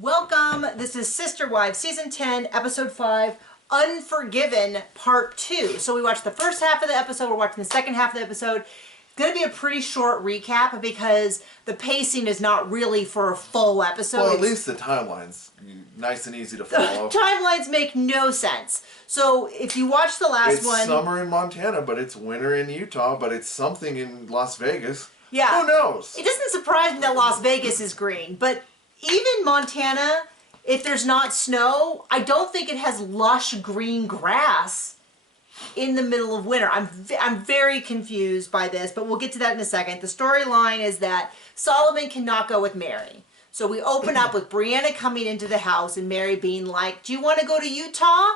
Welcome. This is Sister Wives, Season 10, Episode 5, Unforgiven, Part 2. So we watched the first half of the episode, we're watching the second half of the episode. It's going to be a pretty short recap because the pacing is not really for a full episode. Well, at least the timeline's nice and easy to follow. Timelines make no sense. So if you watch the last one... It's summer in Montana, but it's winter in Utah, but it's something in Las Vegas. Yeah. Who knows? It doesn't surprise me that Las Vegas is green, but even Montana, if there's not snow, I don't think it has lush green grass in the middle of winter. I'm very confused by this, but we'll get to that in a second. The storyline is that Solomon cannot go with Mary. So we open up with Brianna coming into the house and Mary being like, do you want to go to Utah?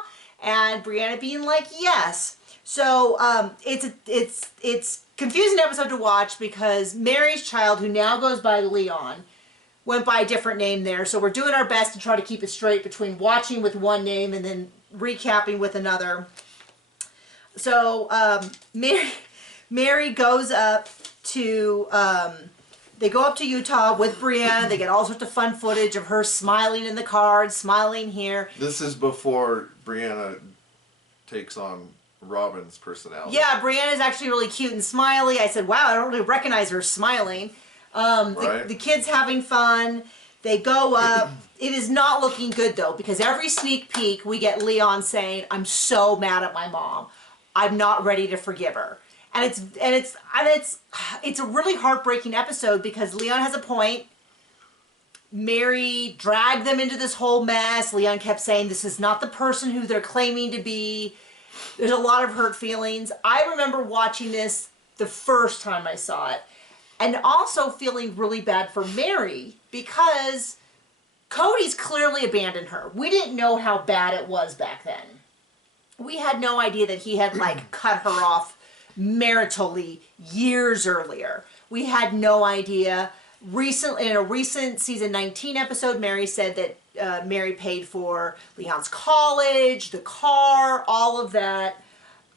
And Brianna being like, yes. So it's confusing episode to watch because Mary's child, who now goes by Leon, went by a different name there. So we're doing our best to try to keep it straight between watching with one name and then recapping with another. So Mary goes up to, they go up to Utah with Brianna. They get all sorts of fun footage of her smiling in the car, smiling here. This is before Brianna takes on Robin's personality. Yeah, Brianna's actually really cute and smiley. I said, wow, I don't really recognize her smiling. Right. The kids having fun. They go up. It is not looking good though, because every sneak peek we get Leon saying, I'm so mad at my mom. I'm not ready to forgive her. And it's a really heartbreaking episode because Leon has a point. Mary dragged them into this whole mess. Leon kept saying this is not the person who they're claiming to be. There's a lot of hurt feelings. I remember watching this the first time I saw it and also feeling really bad for Mary because Cody's clearly abandoned her. We didn't know how bad it was back then. We had no idea that he had like cut her off maritally years earlier. We had no idea. Recently, in a recent season 19 episode, Mary said that Mary paid for Leon's college, the car, all of that.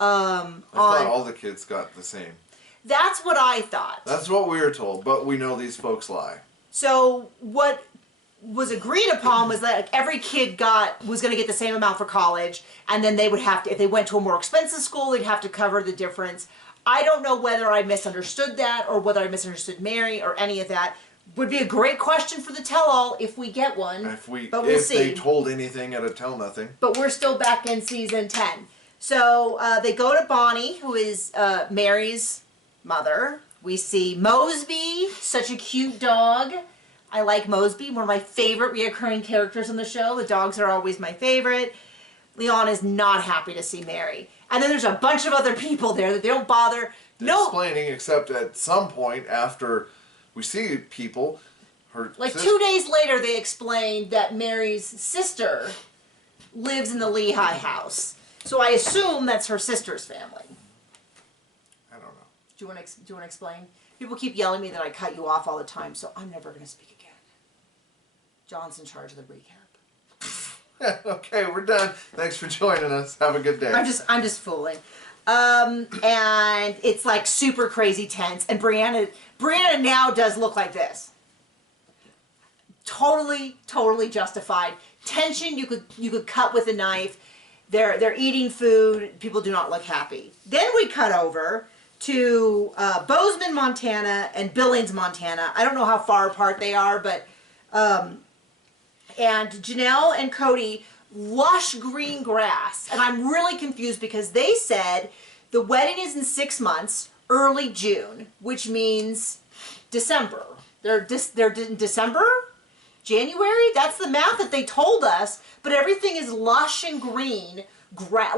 I thought all the kids got the same. That's what I thought. That's what we were told, but we know these folks lie. So what was agreed upon was that every kid was going to get the same amount for college, and then they would have to, if they went to a more expensive school, they'd have to cover the difference. I don't know whether I misunderstood that or whether I misunderstood Mary or any of that. Would be a great question for the tell-all if we get one. But we'll see. They told anything at a tell nothing. But we're still back in season 10. So they go to Bonnie, who is Mary's mother. We see Mosby, such a cute dog. I like Mosby, one of my favorite reoccurring characters on the show. The dogs are always my favorite. Leon is not happy to see Mary. And then there's a bunch of other people there that they don't bother. Explaining, except at some point after we see people, like 2 days later they explained that Mary's sister lives in the Lehi house. So I assume that's her sister's family. I don't know. Do you want to explain? People keep yelling at me that I cut you off all the time, so I'm never going to speak again. John's in charge of the recap. Okay, we're done. Thanks for joining us. Have a good day. I'm just fooling. And it's like super crazy tense. And Brianna now does look like this. Totally justified. Tension you could cut with a knife. They're eating food. People do not look happy. Then we cut over to Bozeman, Montana and Billings, Montana. I don't know how far apart they are, but and Janelle and Cody, lush green grass. And I'm really confused because they said the wedding is in 6 months, early June, which means December. They're in December? January? That's the math that they told us, but everything is lush and green.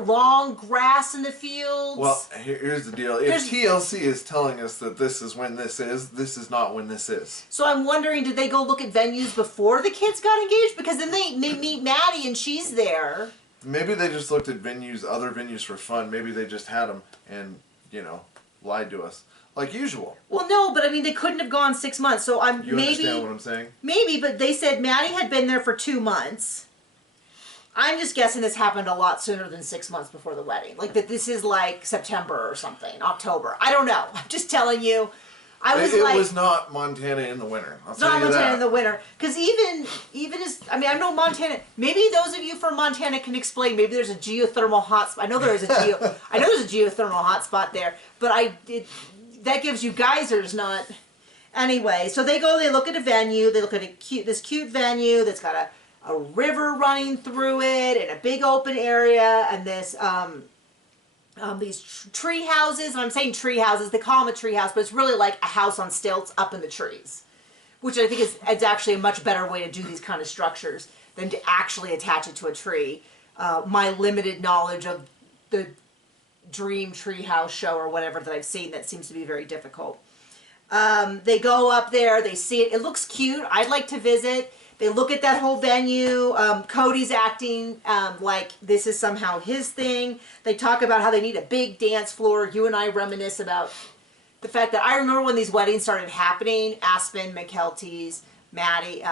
Long grass in the fields. Well, here's the deal. If TLC is telling us that this is when this is not when this is. So I'm wondering, did they go look at venues before the kids got engaged? Because then they meet Maddie and she's there. Maybe they just looked at other venues for fun. Maybe they just had them and, lied to us. Like usual. Well, no, but I mean, they couldn't have gone 6 months. So You understand what I'm saying? Maybe, but they said Maddie had been there for 2 months. I'm just guessing this happened a lot sooner than 6 months before the wedding. Like that this is like September or something, October. I don't know. I'm just telling you. It was not Montana in the winter. I'll tell you that. Not Montana in the winter. Because even as I mean, I know Montana. Maybe those of you from Montana can explain. Maybe there's a geothermal hotspot. I know there's a geothermal hotspot there. But that gives you geysers, not. Anyway, so they go. They look at a venue. They look at this cute venue that's got a river running through it and a big open area and this these tree houses. And I'm saying tree houses. They call them a tree house, but it's really like a house on stilts up in the trees. Which I think is actually a much better way to do these kind of structures than to actually attach it to a tree. My limited knowledge of the Dream Treehouse show or whatever that I've seen, that seems to be very difficult. They go up there, they see it. It looks cute. I'd like to visit. They look at that whole venue. Cody's acting like this is somehow his thing. They talk about how they need a big dance floor. You and I reminisce about the fact that I remember when these weddings started happening, Aspen, McKelty's, Maddie,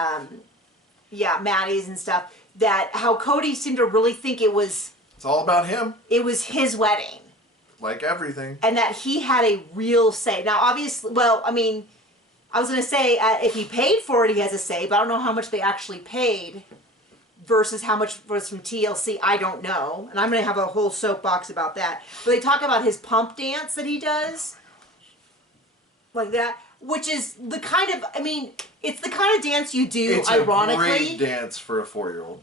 Maddie's and stuff, that how Cody seemed to really think it's all about him. It was his wedding. Like everything. And that he had a real say. Now, obviously, well, I mean, I was going to say, if he paid for it, he has a say, but I don't know how much they actually paid versus how much was from TLC. I don't know. And I'm going to have a whole soapbox about that. But they talk about his pump dance that he does. Like that, which is the kind of, I mean, it's the kind of dance you do, it's ironically. It's a great dance for a 4-year-old.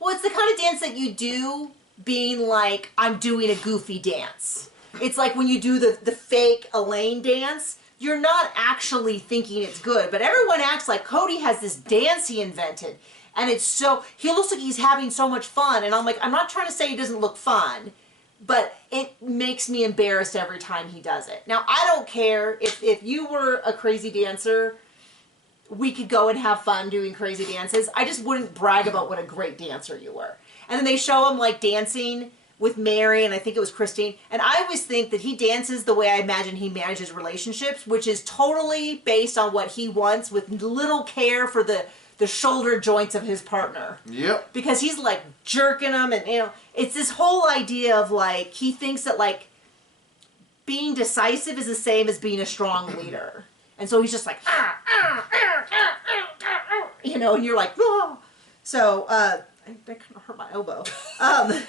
Well, it's the kind of dance that you do being like, I'm doing a goofy dance. It's like when you do the fake Elaine dance, you're not actually thinking it's good, but everyone acts like Cody has this dance he invented, and he looks like he's having so much fun, and I'm like, I'm not trying to say he doesn't look fun, but it makes me embarrassed every time he does it. Now, I don't care if you were a crazy dancer, we could go and have fun doing crazy dances. I just wouldn't brag about what a great dancer you were. And then they show him like dancing with Mary, and I think it was Christine. And I always think that he dances the way I imagine he manages relationships, which is totally based on what he wants with little care for the shoulder joints of his partner. Yep. Because he's like jerking them, and it's this whole idea of like, he thinks that like being decisive is the same as being a strong leader. And so he's just like, and you're like, oh. So, that kind of hurt my elbow. I've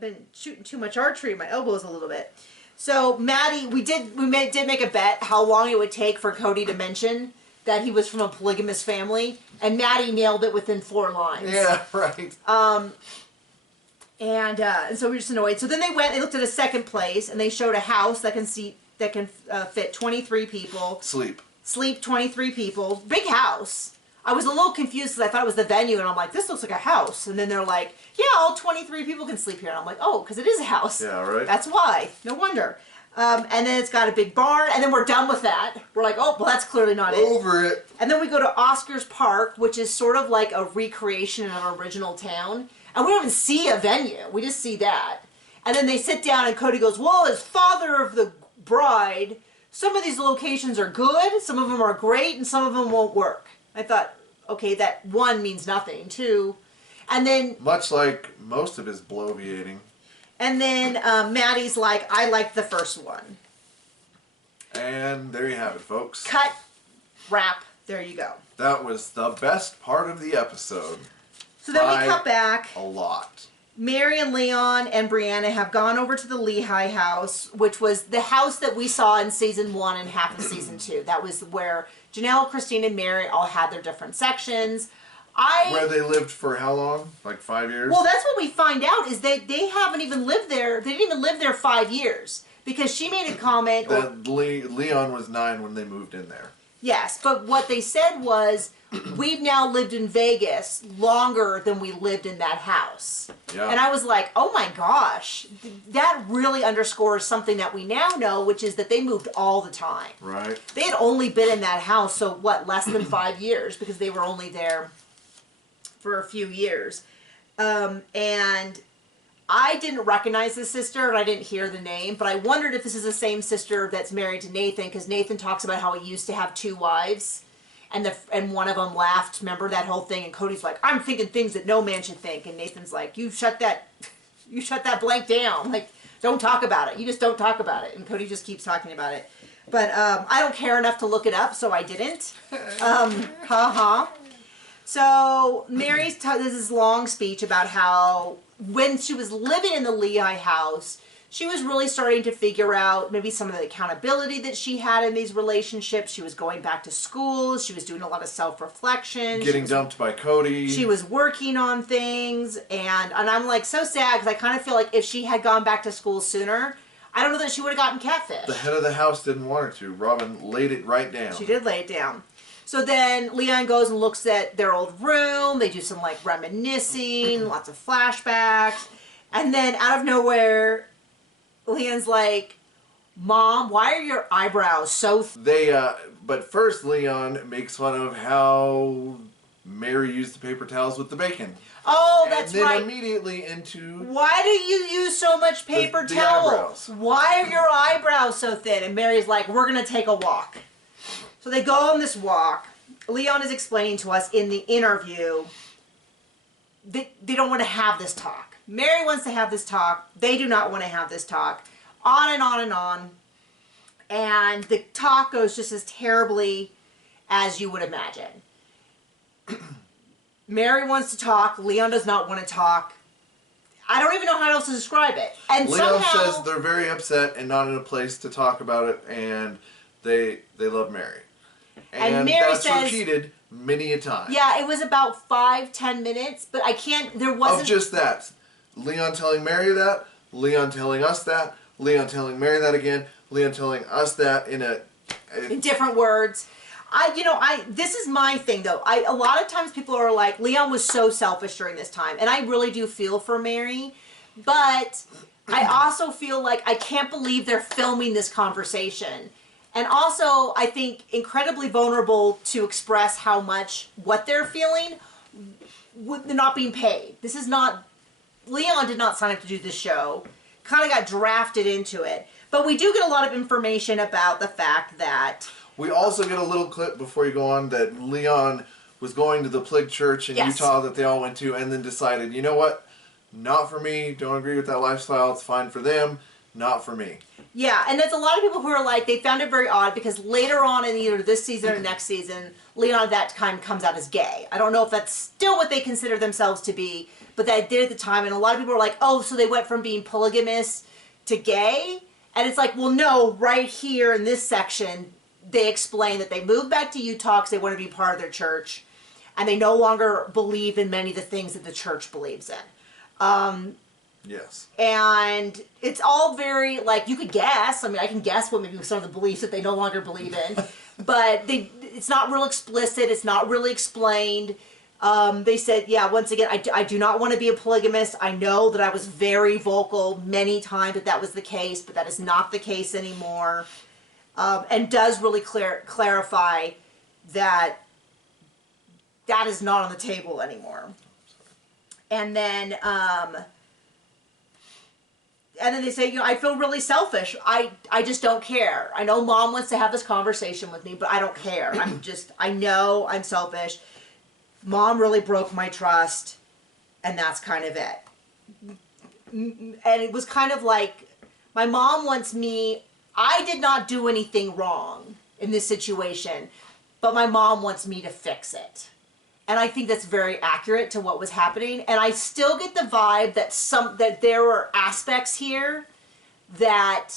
been shooting too much archery, my elbow's a little bit. So Maddie, we did make a bet how long it would take for Cody to mention that he was from a polygamous family, and Maddie nailed it within 4 lines. Yeah, right. And so we were just annoyed. So then they looked at a second place, and they showed a house that can fit 23 people. Sleep 23 people. Big house. I was a little confused because I thought it was the venue, and I'm like, this looks like a house. And then they're like, yeah, all 23 people can sleep here. And I'm like, oh, because it is a house. Yeah, right. That's why. No wonder. And then it's got a big barn, and then we're done with that. We're like, oh, well, that's clearly not it. Over it. And then we go to Oscar's Park, which is sort of like a recreation of an original town. And we don't even see a venue. We just see that. And then they sit down, and Cody goes, well, as father of the bride, some of these locations are good, some of them are great, and some of them won't work. I thought, okay, that 1 means nothing, 2. And then... much like most of his bloviating. And then Maddie's like, I liked the first one. And there you have it, folks. Cut, wrap, there you go. That was the best part of the episode. So then we cut back. A lot. Mary and Leon and Brianna have gone over to the Lehi house, which was the house that we saw in season 1 and half of season 2. That was where Janelle, Christine, and Mary all had their different sections. Where they lived for how long? Like 5 years? Well, that's what we find out, is that they haven't even lived there. They didn't even live there 5 years. Because she made a comment... that Leon was 9 when they moved in there. Yes, but what they said was, we've now lived in Vegas longer than we lived in that house. Yeah. And I was like, oh my gosh, that really underscores something that we now know, which is that they moved all the time. Right. They had only been in that house, so what, less than 5 years, because they were only there for a few years. And I didn't recognize this sister, and I didn't hear the name, but I wondered if this is the same sister that's married to Nathan, because Nathan talks about how he used to have 2 wives. And one of them laughed, remember that whole thing, and Cody's like, I'm thinking things that no man should think, and Nathan's like, you shut that blank down, like, don't talk about it, you just don't talk about it, and Cody just keeps talking about it, but I don't care enough to look it up, so I didn't, So Mary's does this long speech about how when she was living in the Lehi house, she was really starting to figure out maybe some of the accountability that she had in these relationships. She was going back to school. She was doing a lot of self-reflection. Getting dumped by Cody. She was working on things. And I'm like so sad because I kind of feel like if she had gone back to school sooner, I don't know that she would have gotten catfish. The head of the house didn't want her to. Robin laid it right down. She did lay it down. So then Leon goes and looks at their old room. They do some like reminiscing, lots of flashbacks. And then out of nowhere, Leon's like, Mom, why are your eyebrows so but first Leon makes fun of how Mary used the paper towels with the bacon. Oh, that's and then right. Immediately into why do you use so much paper the towels? eyebrows. Why are your eyebrows so thin? And Mary's like, we're going to take a walk. So they go on this walk. Leon is explaining to us in the interview they don't want to have this talk. Mary wants to have this talk. They do not want to have this talk. On and on and on. And the talk goes just as terribly as you would imagine. Mary wants to talk. Leon does not want to talk. I don't even know how else to describe it. And Leon somehow, says they're very upset and not in a place to talk about it, and they love Mary. And Mary that's says, repeated many a time. yeah, it was about 5-10 minutes, but I can't, there wasn't... Of just that. Leon telling Mary that, Leon telling us that, Leon telling Mary that again, Leon telling us that in different words. This is my thing though. A lot of times people are like, Leon was so selfish during this time, and I really do feel for Mary, but I also feel like I can't believe they're filming this conversation. And also, I think incredibly vulnerable to express how much what they're feeling with not being paid. This is not, Leon did not sign up to do this show. Kind of got drafted into it. But we do get a lot of information about the fact that... We also get a little clip before you go on that Leon was going to the Plig Church in Utah that they all went to, and then decided, you know what? Not for me. Don't agree with that lifestyle. It's fine for them. Not for me. Yeah, and there's a lot of people who are like, they found it very odd because later on in either this season or next season, Leon at that time comes out as gay. I don't know if that's still what they consider themselves to be, but they did at the time, and a lot of people are like, oh, so they went from being polygamous to gay? And it's like, well, no, right here in this section, they explain that they moved back to Utah because they want to be part of their church, and they no longer believe in many of the things that the church believes in. Yes. And it's all very, like, you could guess. I mean, I can guess what maybe some of the beliefs that they no longer believe in. But it's not real explicit. It's not really explained. They said, yeah, once again, I do not want to be a polygamist. I know that I was very vocal many times that that was the case, but that is not the case anymore. And does really clarify that that is not on the table anymore. And then they say, I feel really selfish. I just don't care. I know Mom wants to have this conversation with me, but I don't care. I know I'm selfish. Mom really broke my trust, and that's kind of it. And it was kind of like, my mom wants me, I did not do anything wrong in this situation, but my mom wants me to fix it. And I think that's very accurate to what was happening. And I still get the vibe that there were aspects here that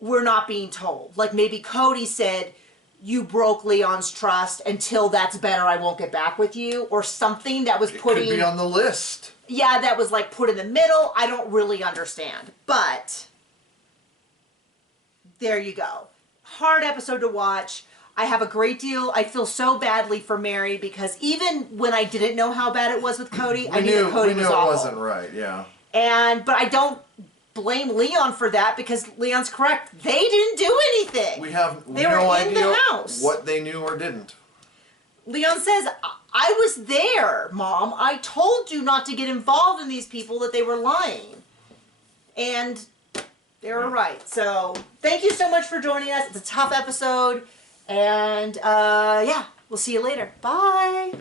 we're not being told. Like maybe Cody said, you broke Leon's trust. Until that's better, I won't get back with you. Or something that was putting... It could be on the list. Yeah, that was like put in the middle. I don't really understand. But there you go. Hard episode to watch. I have a great deal. I feel so badly for Mary because even when I didn't know how bad it was with Cody, I knew that Cody was awful. It wasn't right, yeah. But I don't blame Leon for that because Leon's correct. They didn't do anything. We have they were no in idea the house. What they knew or didn't. Leon says, I was there, Mom. I told you not to get involved in these people, that they were lying. And they were right. So thank you so much for joining us. It's a tough episode. And yeah, we'll see you later. Bye.